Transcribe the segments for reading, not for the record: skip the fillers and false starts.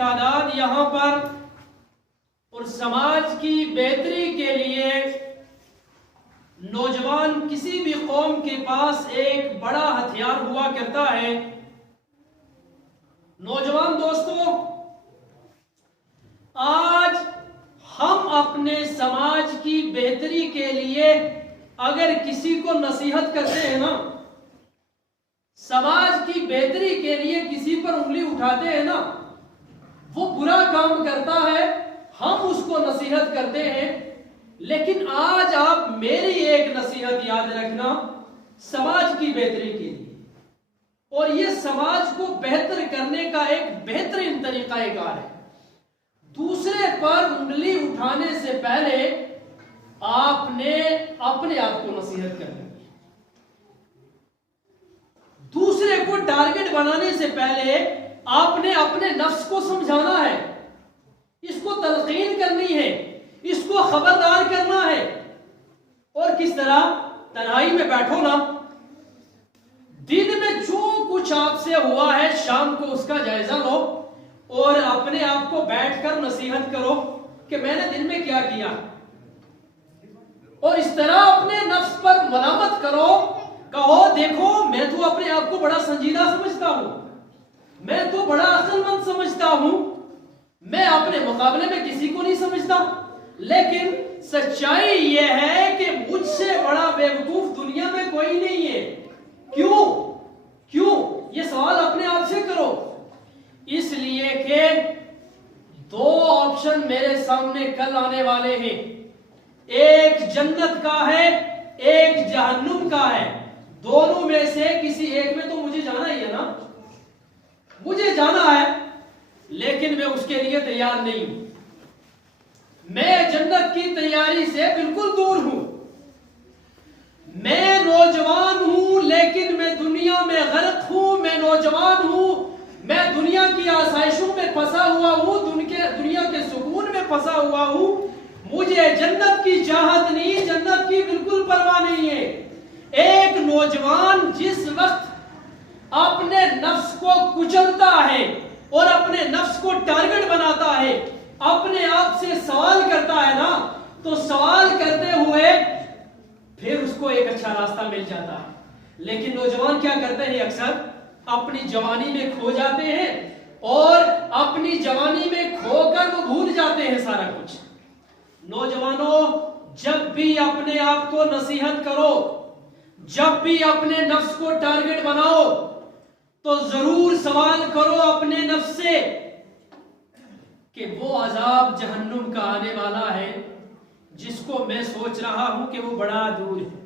تعداد یہاں پر اور سماج کی بہتری کے لیے نوجوان کسی بھی قوم کے پاس ایک بڑا ہتھیار ہوا کرتا ہے۔ نوجوان دوستو، آج ہم اپنے سماج کی بہتری کے لیے اگر کسی کو نصیحت کرتے ہیں نا، سماج کی بہتری کے لیے کسی پر انگلی اٹھاتے ہیں نا، وہ برا کام کرتا ہے، ہم اس کو نصیحت کرتے ہیں۔ لیکن آج آپ میری ایک نصیحت یاد رکھنا سماج کی بہتری کے لیے، اور یہ سماج کو بہتر کرنے کا ایک بہترین طریقہ کار ہے۔ دوسرے پر انگلی اٹھانے سے پہلے آپ نے اپنے آپ کو نصیحت کرنی ہے۔ دوسرے کو ٹارگٹ بنانے سے پہلے آپ نے اپنے نفس کو سمجھانا ہے، اس کو تلقین کرنی ہے، اس کو خبردار کرنا ہے۔ اور کس طرح؟ تنہائی میں بیٹھو نا، دن میں جو کچھ آپ سے ہوا ہے شام کو اس کا جائزہ لو اور اپنے آپ کو بیٹھ کر نصیحت کرو کہ میں نے دن میں کیا کیا، اور اس طرح اپنے نفس پر ملامت کرو، کہو دیکھو میں تو اپنے آپ کو بڑا سنجیدہ سمجھتا ہوں، میں تو بڑا عقل مند سمجھتا ہوں، میں اپنے مقابلے میں کسی کو نہیں سمجھتا، لیکن سچائی یہ ہے کہ مجھ سے بڑا بیوقوف دنیا میں کوئی نہیں ہے۔ کیوں؟ یہ سوال اپنے آپ سے کرو۔ اس لیے کہ دو آپشن میرے سامنے کل آنے والے ہیں، ایک جنت کا ہے، ایک جہنم کا ہے۔ دونوں میں سے کسی ایک میں تو مجھے جانا ہی ہے نا، مجھے جانا ہے، لیکن میں اس کے لیے تیار نہیں ہوں۔ میں جنت کی تیاری سے بالکل دور ہوں۔ میں نوجوان ہوں لیکن میں دنیا میں غرق ہوں، میں نوجوان ہوں، میں دنیا کی آسائشوں میں پھنسا ہوا ہوں، دنیا کے سکون میں پھنسا ہوا ہوں۔ مجھے جنت کی چاہت نہیں، جنت کی بالکل پرواہ نہیں ہے۔ ایک نوجوان جس وقت اپنے نفس کو کچلتا ہے اور اپنے نفس کو ٹارگٹ بناتا ہے، اپنے آپ سے سوال کرتا ہے نا، تو سوال کرتے ہوئے پھر اس کو ایک اچھا راستہ مل جاتا ہے۔ لیکن نوجوان کیا کرتے ہیں؟ اکثر اپنی جوانی میں کھو جاتے ہیں، اور اپنی جوانی میں کھو کر وہ بھول جاتے ہیں سارا کچھ۔ نوجوانوں، جب بھی اپنے آپ کو نصیحت کرو، جب بھی اپنے نفس کو ٹارگٹ بناؤ، تو ضرور سوال کرو اپنے نفس سے کہ وہ عذاب جہنم کا آنے والا ہے جس کو میں سوچ رہا ہوں کہ وہ بڑا دور ہے،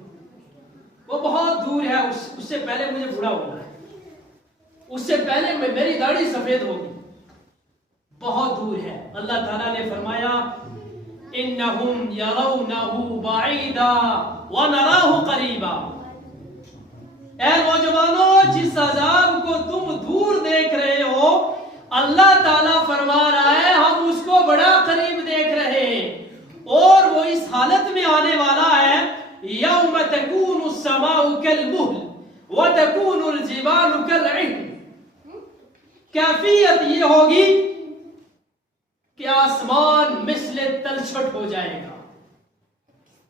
وہ بہت دور ہے، اس سے پہلے مجھے بوڑھا ہونا ہے، اس سے پہلے میری داڑھی سفید ہوگی، بہت دور ہے۔ اللہ تعالیٰ نے فرمایا انہم یرونہ بعیدا ونراہ قریبا۔ اے نوجوانوں، جس عذاب کو تم دور دیکھ رہے ہو، اللہ تعالیٰ فرما رہا ہے ہم اس کو بڑا قریب دیکھ رہے ہیں، اور وہ اس حالت میں آنے والا ہے یوم تکون السماء کالمہل وتکون الجبال کالعہن۔ کیفیت یہ ہوگی کہ آسمان مثل تلچھٹ ہو جائے گا،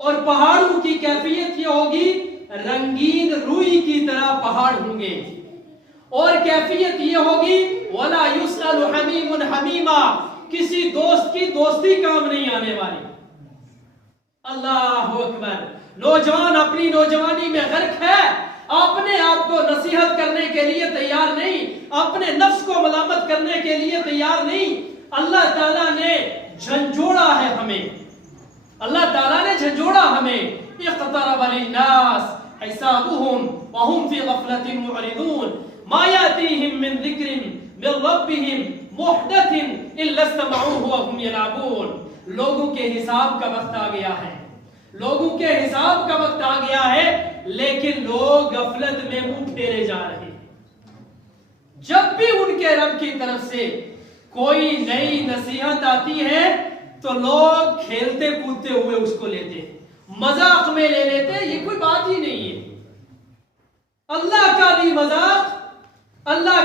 اور پہاڑوں کی کیفیت یہ ہوگی رنگین روئی کی طرح پہاڑ ہوں گے، اور کیفیت یہ ہوگی وَلَا يُسْأَلُ حَمِيمٌ حَمِيمًا، کسی دوست کی دوستی کام نہیں آنے والی۔ اللہ اکبر۔ نوجوان اپنی نوجوانی میں غرق ہے، اپنے آپ کو نصیحت کرنے کے لیے تیار نہیں، اپنے نفس کو ملامت کرنے کے لیے تیار نہیں۔ اللہ تعالیٰ نے جھنجھوڑا ہے ہمیں، اللہ تعالیٰ نے جھنجھوڑا ہمیں۔ اقترب للناس حسابهم وهم في غفلة معرضون ما يأتيهم من ذكر من ربهم محدث إلا استمعوه وهم يلعبون۔ لوگوں کے حساب کا وقت آ گیا ہے، لوگوں کے حساب کا وقت آ گیا ہے، لیکن لوگ غفلت میں منہ پھیرے جا رہے ہیں۔ جب بھی ان کے رب کی طرف سے کوئی نئی نصیحت آتی ہے تو لوگ کھیلتے کودتے ہوئے اس کو لیتے ہیں، مذاق میں لے لیتے ہیں، یہ کوئی بات ہی نہیں ہے۔ اللہ کا بھی مذاق، اللہ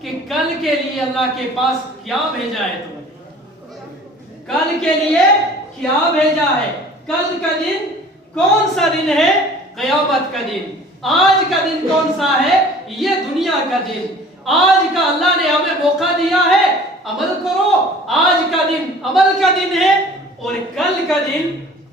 کہ کل کے لیے اللہ کے پاس کیا بھیجا ہے تمہیں، کل کے لیے کیا بھیجا ہے۔ کل کا دن کون سا دن ہے؟ قیامت کا دن۔ آج کا دن کون سا ہے؟ یہ دنیا کا دن۔ آج کا اللہ نے ہمیں موقع دیا ہے، عمل کرو۔ آج کا دن عمل کا دن ہے، اور کل کا دن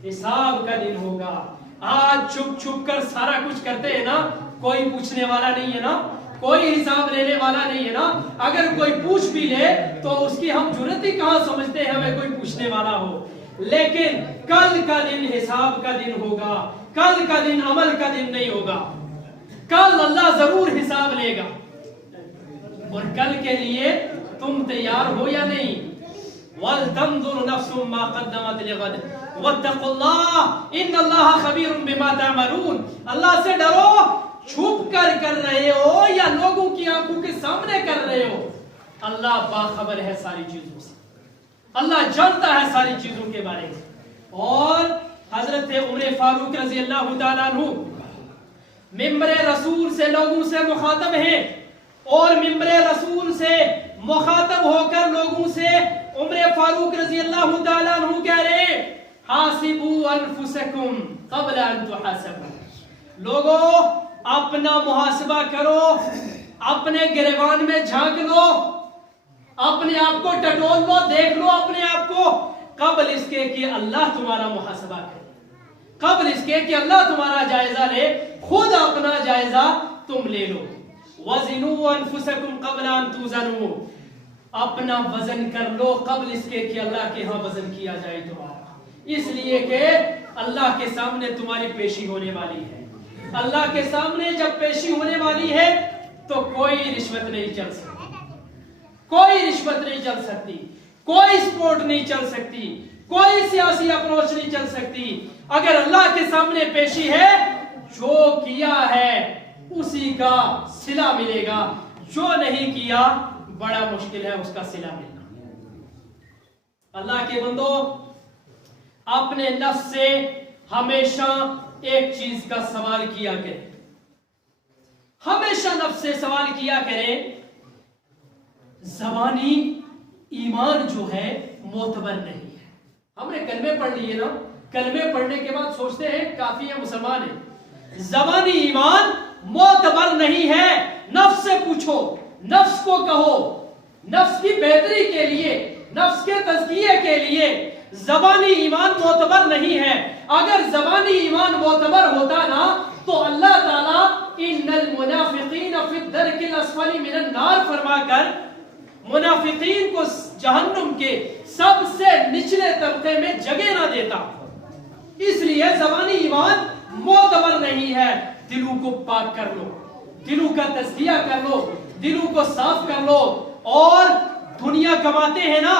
حساب کا دن ہوگا۔ آج چھپ چھپ کر سارا کچھ کرتے ہیں نا، کوئی پوچھنے والا نہیں ہے نا، کوئی حساب لینے والا نہیں ہے نا۔ اگر کوئی پوچھ بھی لے تو اس کی ہم جرت ہی کہاں سمجھتے ہیں ہمیں کوئی پوچھنے والا ہو۔ لیکن کل کا دن حساب کا دن ہوگا، کل کا دن عمل کا دن نہیں ہوگا۔ کل اللہ ضرور حساب لے گا، اور کل کے لیے تم تیار ہو یا نہیں؟ وَلْتَنظُرْ نَفْسٌ مَا قَدَّمَتْ لِغَدٍ وَاتَّقُوا اللَّهَ إِنَّ اللَّهَ خَبِيرٌ بِمَا تَعْمَلُونَ۔ اللہ سے ڈرو، چھپ کر رہے ہو یا لوگوں کی آنکھوں کے سامنے کر رہے ہو، اللہ باخبر ہے ساری چیزوں سے، اللہ جانتا ہے ساری چیزوں کے بارے میں۔ اور حضرت عمر فاروق رضی اللہ تعالیٰ عنہ ممبر رسول سے لوگوں سے مخاطب ہیں، اور ممبر رسول سے مخاطب ہو کر لوگوں سے عمر فاروق رضی اللہ تعالیٰ عنہ کہہ رہے ہیں، حاسبوا انفسکم قبل ان تحاسبوا۔ لوگوں اپنا محاسبہ کرو، اپنے گریبان میں جھانک لو، اپنے آپ کو ٹٹول لو، دیکھ لو اپنے آپ کو، قبل اس کے کہ اللہ تمہارا محاسبہ کرے، قبل اس کے کہ اللہ تمہارا جائزہ لے، خود اپنا جائزہ تم لے لو۔ وزنوا انفسکم قبل ان توزنوا، اپنا وزن کر لو قبل اس کے کہ اللہ کے ہاں وزن کیا جائے تمہارا، اس لیے کہ اللہ کے سامنے تمہاری پیشی ہونے والی ہے۔ اللہ کے سامنے جب پیشی ہونے والی ہے تو کوئی رشوت نہیں چل سکتی، کوئی رشوت نہیں چل سکتی، کوئی سپورٹ نہیں چل سکتی، کوئی سیاسی اپروچ نہیں چل سکتی۔ اگر اللہ کے سامنے پیشی ہے، جو کیا ہے اسی کا صلہ ملے گا، جو نہیں کیا بڑا مشکل ہے اس کا صلہ ملنا۔ اللہ کے بندو، اپنے نفس سے ہمیشہ ایک چیز کا سوال کیا کریں، ہمیشہ نفس سے سوال کیا کریں، زبانی ایمان جو ہے معتبر نہیں ہے۔ ہم نے کلمے پڑھ لیے نا، کلمے پڑھنے کے بعد سوچتے ہیں کافی ہے مسلمان ہے، زبانی ایمان معتبر نہیں ہے۔ نفس سے پوچھو، نفس کو کہو، نفس کی بہتری کے لیے، نفس کے تزکیے کے لیے زبانی ایمان معتبر نہیں ہے۔ اگر زبانی ایمان معتبر ہوتا نا تو اللہ تعالیٰ ان المنافقین فی الدرک الاسفل من النار فرما کر منافقین کو جہنم کے سب سے نچلے طبقے میں جگہ نہ دیتا۔ اس لیے زبانی ایمان معتبر نہیں ہے۔ دلوں کو پاک کر لو، دلوں کا تزکیہ کر لو، دلوں کو صاف کر لو۔ اور دنیا کماتے ہیں نا،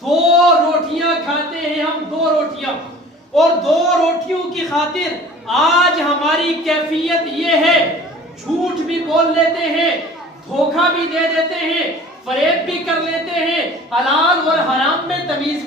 2 روٹیاں کھاتے ہیں ہم، 2 روٹیاں، اور 2 روٹیوں کی خاطر آج ہماری کیفیت یہ ہے، جھوٹ بھی بول لیتے ہیں، دھوکہ بھی دے دیتے ہیں، فریب بھی کر لیتے ہیں، حلال اور حرام میں تمیز بھی